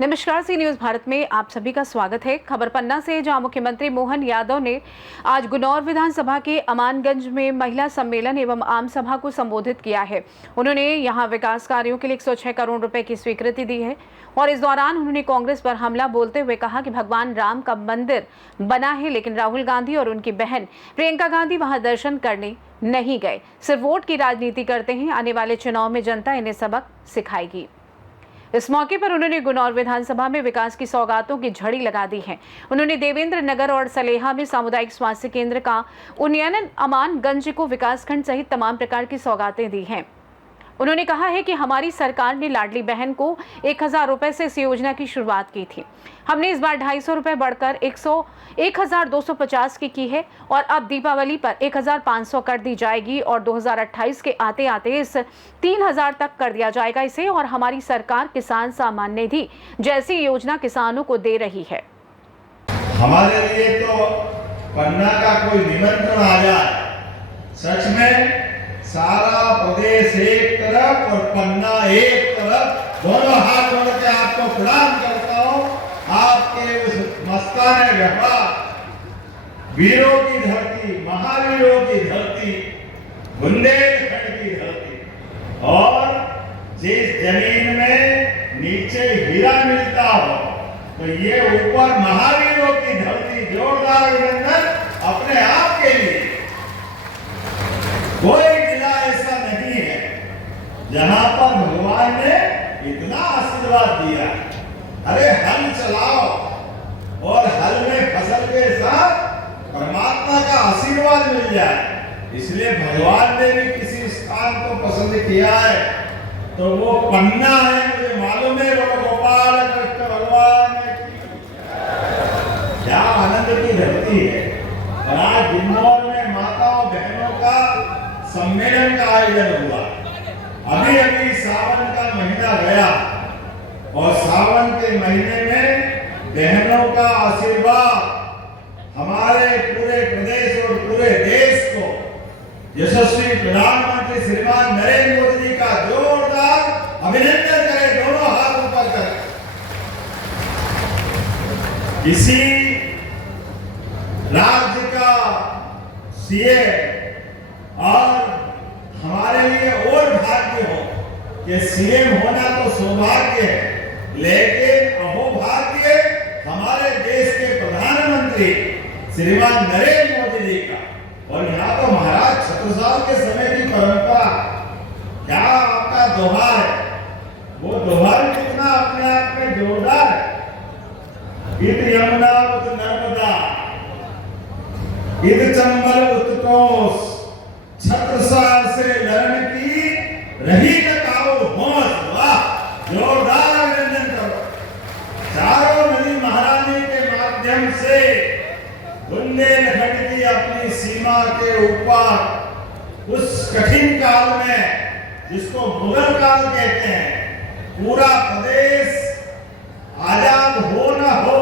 नमस्कार, सी न्यूज भारत में आप सभी का स्वागत है। खबर पन्ना से, जहां मुख्यमंत्री मोहन यादव ने आज गुनौर विधानसभा के अमानगंज में महिला सम्मेलन एवं आम सभा को संबोधित किया है। उन्होंने यहां विकास कार्यों के लिए 106 करोड़ रुपए की स्वीकृति दी है और इस दौरान उन्होंने कांग्रेस पर हमला बोलते हुए कहा कि भगवान राम का मंदिर बना है, लेकिन राहुल गांधी और उनकी बहन प्रियंका गांधी वहां दर्शन करने नहीं गए, सिर्फ वोट की राजनीति करते हैं। आने वाले चुनाव में जनता इन्हें सबक सिखाएगी। इस मौके पर उन्होंने गुनौर विधानसभा में विकास की सौगातों की झड़ी लगा दी है। उन्होंने देवेंद्र नगर और सलेहा में सामुदायिक स्वास्थ्य केंद्र का उन्नयन, अमानगंज को विकासखंड सहित तमाम प्रकार की सौगातें दी हैं। उन्होंने कहा है कि हमारी सरकार ने लाडली बहन को 1000 रुपए से इस योजना की शुरुआत की थी। हमने इस बार 250 रुपए बढ़कर 1250 की है और अब दीपावली पर 1500 कर दी जाएगी और 2028 के आते आते इस 3000 तक कर दिया जाएगा इसे। और हमारी सरकार किसान सम्मान निधि जैसी योजना किसानों को दे रही है। हमारे लिए तो पन्ना का कोई निमंत्रण आ जाए, सच में सारा प्रदेश एक तरफ और पन्ना एक तरफ, दोनों हाथ जोड़ के आपको प्रणाम करता हूँ। आपके उस मस्ताने व्यापार, वीरों की धरती, महावीरों की धरती, बुंदेलखंड की धरती, और जिस जमीन में नीचे हीरा मिलता हो तो ये ऊपर महावीरों की धरती। जोरदार अभिनंदन अपने आप के लिए। कोई जिला ऐसा नहीं है जहां पर भगवान ने इतना आशीर्वाद दिया। अरे हल चलाओ और हल में फसल के साथ परमात्मा का आशीर्वाद मिल जाए, इसलिए भगवान ने भी किसी स्थान को पसंद किया है तो वो पन्ना है। मुझे मालूम है वो गोपाल कृष्ण भगवान क्या आनंद की धरती है। और आज इंदौर में माताओं बहनों का सम्मेलन का आयोजन हुआ। अभी अभी सावन का महीना गया और सावन के महीने में बहनों का आशीर्वाद हमारे पूरे प्रदेश और पूरे देश को यशस्वी प्रधानमंत्री श्रीमान नरेंद्र मोदी जी का जोरदार अभिनंदन करें, दोनों हाथ ऊपर करें। इसी राज्य का सीएम और हमारे लिए और भाग्य हो कि सीएम होना तो सौभाग्य है, लेकिन अहोभाग्य हमारे देश के प्रधानमंत्री श्रीमान नरेंद्र मोदी जी का। और यहाँ तो महाराज छत्रसाल के समय की परंपरा, क्या आपका दोहा है, वो दोहा कितना अपने आप में जोरदार है। इत यमुना उत नर्मदा, इत चंबल उत कोस, छत्रसाल से लड़ने की रही कटाओ होश। वाह, जोरदार अभिनंदन करो। चारों नदी महारानी के माध्यम से बुंदेलखंड की अपनी सीमा के ऊपर उस कठिन काल में, जिसको मुगल काल कहते हैं, पूरा प्रदेश आजाद हो न हो,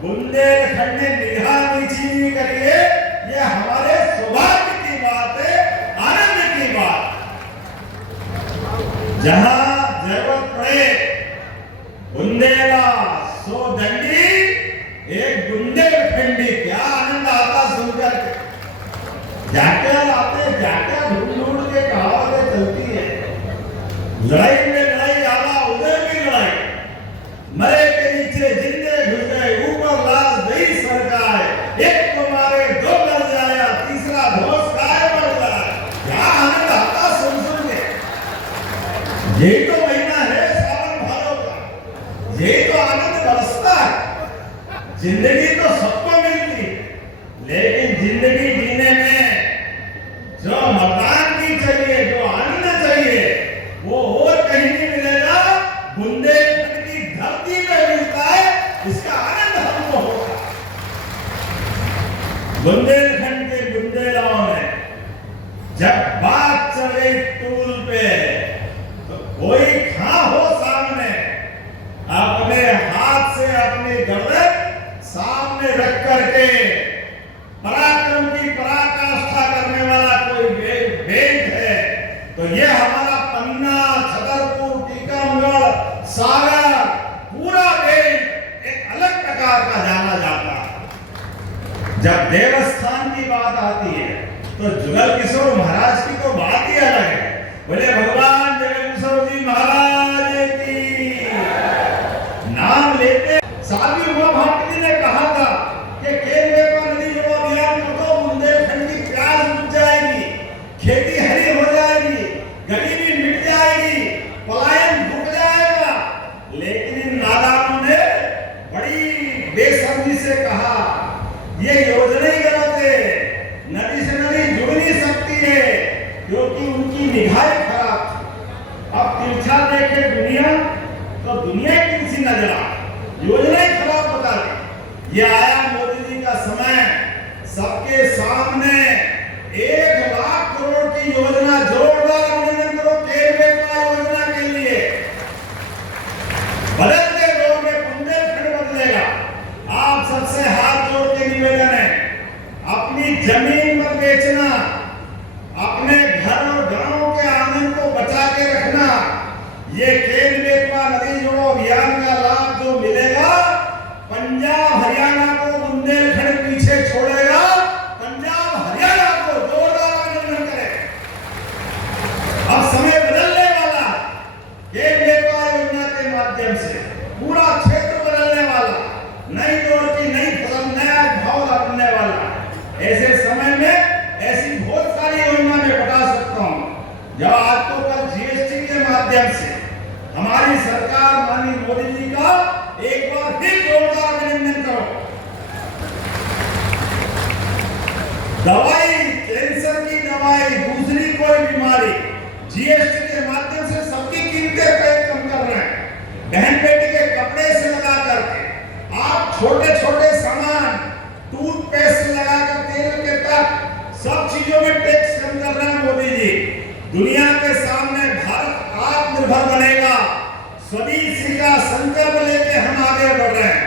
बुंदेलखंड ने निगाह नीची नहीं करी है। ये हमारे सौभाग्य की बात है, आनंद की बात। जहां जरूरत पड़े बुंदेला सो दंडी, एक बुंदेलखंडी, क्या आनंद आता सुनकर। जाके लाते, जाके ढूंढ ढूंढ के कहावतें चलती है। लड़ाई में लड़ाई आला, उधर भी लड़ाई, मरे के नीचे जिंदे घुस गए, ऊपर लाश नहीं सरकाए, एक को मारे दो लड़ जाया, तीसरा धोस गाय मर जाए। क्या आनंद आता सुन सुन के। यही तो महीना है सावन भादों का, यही तो आनंद बरसता है। जिंदगी तो सबको मिलती है, लेकिन जिंदगी जीने में जो मतदान की चाहिए, जो आनंद चाहिए, वो और कहीं नहीं मिलेगा, बुंदेलखंड की धरती पे मिलता है। इसका आनंद हमको होगा। बुंदेलखंड के बुंदेलाओं ने जब बात चले टूल पे, तो कोई खा हो सामने, अपने हाथ से अपनी गर्दन सामने रख करके पराक्रम की पराकाष्ठा करने वाला कोई बेल्ट है तो ये हमारा पन्ना, छतरपुर, टीकमगढ़, सागर, पूरा जुगल किशोर महाराज की तो बात ही अलग है। बोले भगवान जगत किशोर जी महाराज की नाम लेते साधी उमा भारती ने कहा था कि केंद्र पर नदी जोड़ो अभियान को बुंदेलखंड की प्यास बुझ जाएगी, खेती हरी हो जाएगी, गरीबी मिट जाएगी, पलायन रुक जाएगा। लेकिन इन नादानों ने बड़ी बेसमझी से कहा ये योजना ही गलत है, नदी से नदी जुड़ नहीं सकती है, क्योंकि उनकी निगाहें खराब थी। अब तिरछा देखे दुनिया तो दुनिया किसी नजर आ, योजना ही खराब बता दी। ये आया मोदी जी का समय, सबके सामने 1 लाख करोड़ की योजना, जोरदार अभिनंदन करो केंद्र का योजना के लिए। बदलते दौर में बुंदेलखंड बदलेगा। आप सबसे हाथ जोड़ के निवेदन है, अपनी जमीन मत बेचना, अपने घर और गांव के आंगन को बचा के रखना। ये केंद्र का नदी जोड़ो अभियान का लाभ जो मिलेगा, पंजाब हरियाणा को बुंदेलखंड पीछे छोड़ेगा। पंजाब हरियाणा को जोरदार अभिनंदन करें। अब समय बदलने वाला है, केंद्र का योजना के माध्यम से पूरा क्षेत्र बदलने वाला, नई दौर की नई फसल, नया भाव बनने वाला। ऐसे समय में ऐसी बहुत सारी योजना मैं बता सकता हूँ। जब आज तो कल जीएसटी के माध्यम से हमारी सरकार माननीय मोदी जी का एक बार फिर जोरदार अभिनंदन करो। दवाई, कैंसर की दवाई, दूसरी कोई बीमारी, जीएसटी के माध्यम से सबकी कीमतें कम कर रहे हैं। बहन बेटी के कपड़े से लगा करके आप छोटे छोटे सामान, टूथपेस्ट लगाकर तेल के तक सब चीजों में टैक्स कम कर रहे हैं मोदी जी। दुनिया के सामने भारत आत्मनिर्भर बनेगा, स्वदेशी का संकल्प लेके हम आगे बढ़ रहे हैं।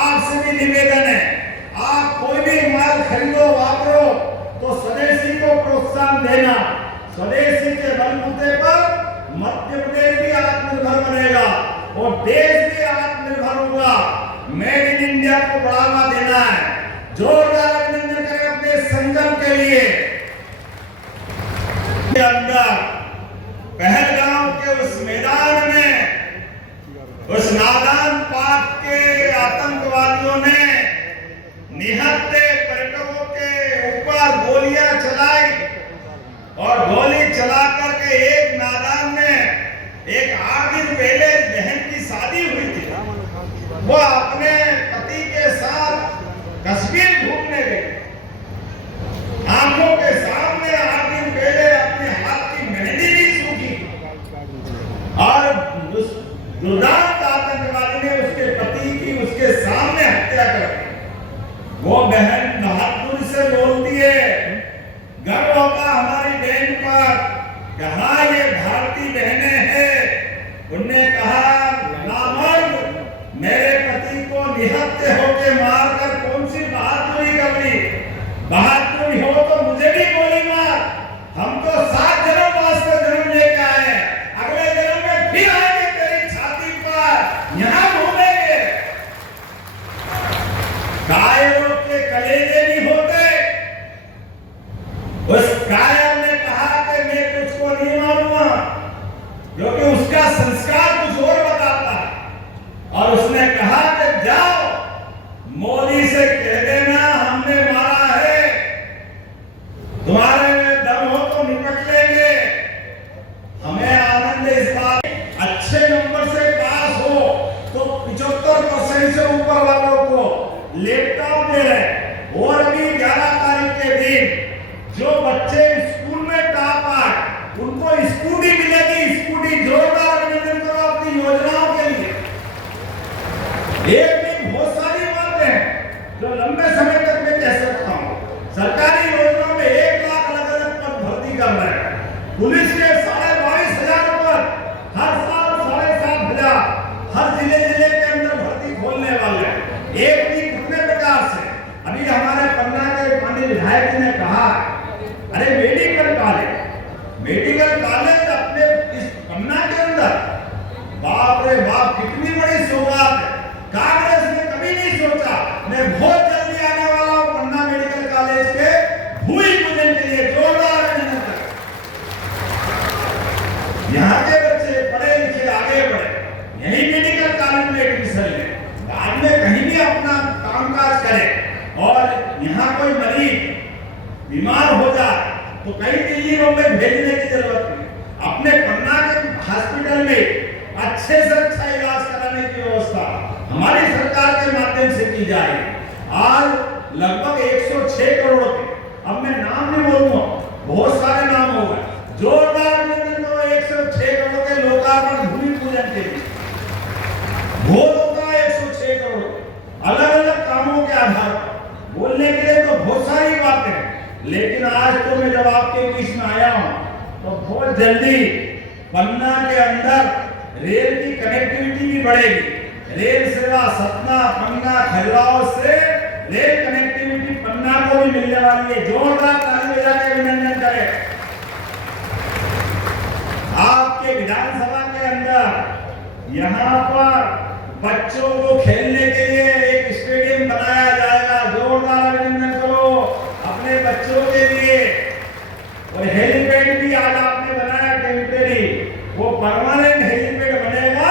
आपसे भी निवेदन है, आप कोई भी माल खरीदो वापरो तो स्वदेशी को प्रोत्साहन देना। स्वदेशी के बलबूते पर मध्य प्रदेश भी आत्मनिर्भर बनेगा और देश भी आत्मनिर्भर होगा। मेड इन इंडिया को बढ़ावा देना है। जोरदार अभिनंदन करें अपने संकल्प के लिए। अंदर पहलगाम के उस मैदान में उस नादान पाक के आतंकवादियों ने निहत्थे पर्यटकों के ऊपर गोलियां चलाई और गोली चला करके एक नादान ने, एक 8 दिन पहले बहन की शादी हुई थी, वो अपने पति के साथ कश्मीर घूमने गई। आंखों के सामने 8 दिन पहले अपने हाथ की मेहंदी नहीं सूखी और उस दुर्दांत आतंकवादी ने उसके पति की उसके सामने हत्या कर दी। वो बहन बहादुर से बोलती है, गर्व होगा हमारी बहन पर, कहा ये भारतीय बहनें हैं। उनने कहा नामर्द, मेरे पति को निहत्थे होके मारकर कौन सी बहादुरी कर ली? बहादुरी हो तो मुझे भी गोली मार, हम तो 7 जन्म वास्ते जन्म लेके आए, अगले जन्म में फिर आएंगे तेरी छाती पर, यहाँ घूमेंगे। कायरों के कलेजे नहीं होते। उस कायर ने कहा कि मैं तुझको नहीं मारूंगा, क्योंकि उसका संस्कार कुछ और बताता है। और उसने कहा कि जाओ मोदी से कह देना हमने मारा है, तुम्हारे में दम हो तो निपट लेंगे। हमें आनंद इस बात, अच्छे नंबर से पास हो तो 75% से ऊपर वालों को लैपटॉप दे रहे। और अभी 11 तारीख के दिन जो बच्चे स्कूल में टॉप आए उनको स्कूटी मिलेगी। स्कूटी जोरदार अभिनंदन करो अपनी योजनाओं के लिए। एक भी बहुत सारी बातें हैं जो लंबे समय तक मैं कह सकता हूँ। सरकारी योजनाओं में 1 लाख अलग अलग पद भर्ती कर रहे हैं। पुलिस के 22,500 पद हर साल 7,500 हर जिले के अंदर भर्ती खोलने वाले हैं। एक भी कितने प्रकार से, अभी हमारे पन्ना के माननीय विधायक जी ने कहा, अरे मेडिकल कॉलेज अपने इस पन्ना के अंदर, बाप रे बाप कितनी बड़ी सौगात है। कांग्रेस ने कभी नहीं सोचा। मैं बहुत जल्दी आने वाला हूं पन्ना मेडिकल कॉलेज के भूमि पूजन के लिए। जोरदार दिल्ली मुंबई भेजने की जरूरत नहीं। अपने पन्ना के हॉस्पिटल में अच्छे से अच्छा इलाज कराने की व्यवस्था हमारी सरकार के माध्यम से की जाए। आज लगभग 106 करोड़ के, अब मैं नाम नहीं बोलूंगा, बहुत सारे नाम हो गए, जोरदार अभिनंदन करो 106 करोड़ के लोकार्पण भूमि पूजन के लिए। बहुत होगा 106 करोड़ अलग अलग कामों के आधार पर। बोलने के लिए तो बहुत सारी बातें हैं, लेकिन आज तो मैं जब आपके बीच में आया हूं तो बहुत जल्दी पन्ना के अंदर रेल की कनेक्टिविटी भी बढ़ेगी। रेल सेवा सतना, पन्ना, खजुराहो से रेल कनेक्टिविटी पन्ना को भी मिलने वाली है। जोरदार ताली बजा के अभिनंदन करें। आपके विधानसभा के अंदर यहाँ पर बच्चों को खेलने के लिए एक स्टेडियम बनाया जाएगा। जोरदार अभिनंदन करो अपने बच्चों के लिए। और हेलीपैड भी आज आपने बनाया टेम्परेरी, वो परमानेंट हेलीपैड बनेगा।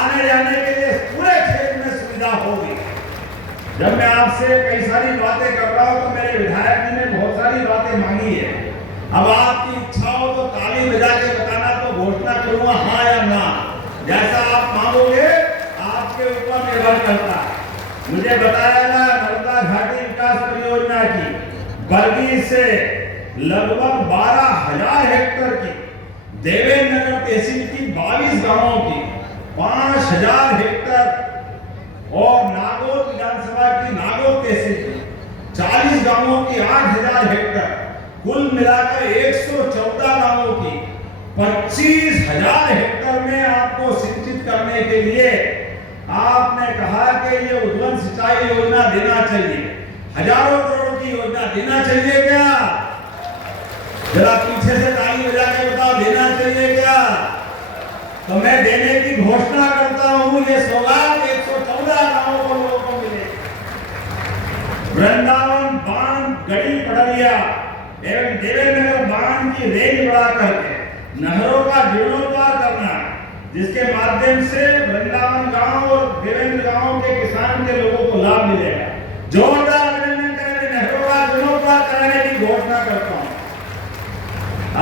आने जाने के लिए पूरे क्षेत्र में सुविधा होगी। जब मैं आपसे कई सारी बातें कर रहा हूं तो मेरे विधायक जी ने बहुत सारी बातें मांगी है। अब आपकी इच्छा हो तो ताली बजा के बताना, तो घोषणा करूंगा हाँ या ना। जैसा आप मांगोगे आपके ऊपर निर्भर करता है। मुझे बताया ना नर्मदा घाटी विकास परियोजना की बरगी से लगभग 12,000 हेक्टेयर की, देवेंद्र नगर तहसील की 22 गांवों की 5,000 हेक्टेयर और नागौर विधानसभा की नागौर तहसील की 40 गांवों की 8,000 हेक्टेयर, कुल मिलाकर 114 गांवों की 25,000 हेक्टेयर में आपको सिंचित करने के लिए आपने कहा कि ये उद्वहन सिंचाई योजना देना चाहिए। हजारों करोड़ की योजना देना चाहिए क्या? जरा पीछे से ताली बजा के बताओ, देना चाहिए क्या? तो मैं देने की घोषणा करता हूं। ये सौगात 114 गांवों को लोगों को मिले। वृंदावन बांध, गढ़ी पड़रिया एवं देवेंद्र नगर बांध की रेंज बढ़ा करके नहरों का जीर्णोद्धार करना, जिसके माध्यम से वृंदावन गांव और देवेंद्र गांव के किसान के लोगों को लाभ मिलेगा। जोरदार अभिनंदन करें। नहरों का जीर्णोद्धार कराने की घोषणा करता हूं।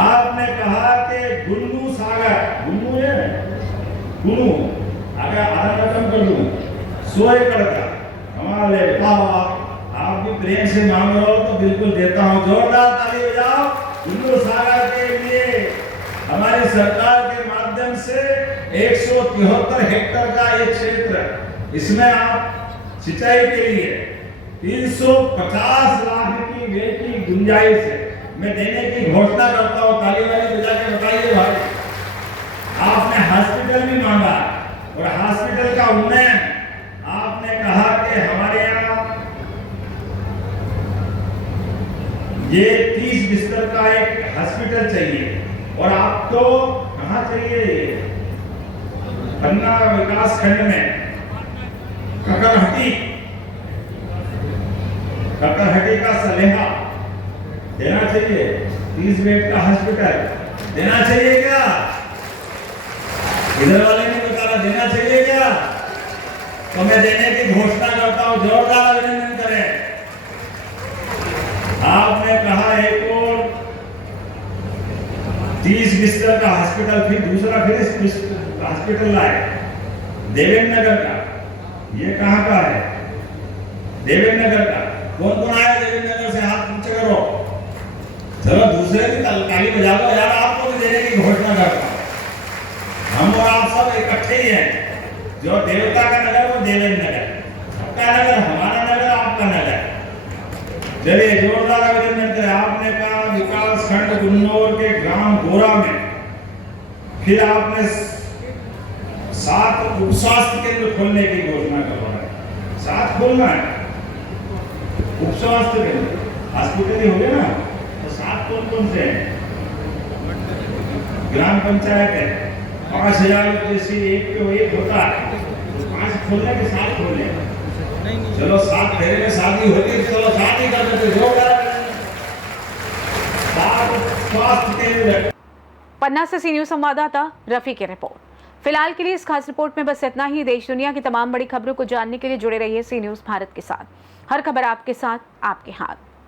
आपने कहा कि गुन्नू सागर, गुन्नू है गुन्नू, अगर आधा रकम कर दूं 100 एकड़ का हमारा ले आप भी प्रेम से मांग रहे हो तो बिल्कुल देता हूं। जोरदार ताली बजाओ गुन्नू सागर के लिए। हमारी सरकार के माध्यम से 173 हेक्टेयर का एक क्षेत्र, इसमें आप सिंचाई के लिए 350 लाख की व्यय की गुंजाइश है। मैं देने की घोषणा करता हूं। ताली वाली बजा के बताइए भाई। आपने हॉस्पिटल भी मांगा और हॉस्पिटल का उन्नयन आपने कहा कि हमारे यहाँ ये 30 बिस्तर का एक हॉस्पिटल चाहिए। और आपको कहाँ चाहिए? पन्ना विकास खंड में ककरहटी का सलेहा देना चाहिए। 30 बेड का हॉस्पिटल देना चाहिए क्या? इधर वाले ने बताया देना चाहिए क्या? तो मैं देने की घोषणा करता हूं। जोरदार अभिनंदन करें। आपने कहा एक और 30 बिस्तर का हॉस्पिटल, फिर दूसरा फिर हॉस्पिटल लाए देवेंद्र नगर का। ये कहां का है? देवेंद्र नगर का। कौन कौन आया देवेंद्र नगर से? हाथ नीचे करो। चलो दूसरे की ताली बजा लो यार। आपको भी देने की घोषणा करता हूं। हम और आप सब इकट्ठे ही हैं। जो देवता का नगर वो देवेंद्र नगर, सबका नगर, हमारा नगर, आपका नगर। चलिए जोरदार अभिनंदन करें। आपने कहा विकास खंड गुन्नौर के ग्राम गोरा में फिर आपने 7 उपस्वास्थ्य केंद्र खोलने की घोषणा करवा है। 7 खोलना है उपस्वास्थ्य केंद्र। हॉस्पिटल ही हो गया ना, तो 7 कौन से हैं? ग्राम पंचायत है। 5,000 जैसे एक होता है, तो 5 खोलने के 7 खोलने। चलो 7 फेरे में शादी होती, चलो शादी कर देते। स्वास्थ्य केंद्र। पन्ना से सी न्यूज संवाददाता रफी की रिपोर्ट। फिलहाल के लिए इस खास रिपोर्ट में बस इतना ही। देश दुनिया की तमाम बड़ी खबरों को जानने के लिए जुड़े रहिए सी न्यूज भारत के साथ। हर खबर आपके साथ, आपके हाथ।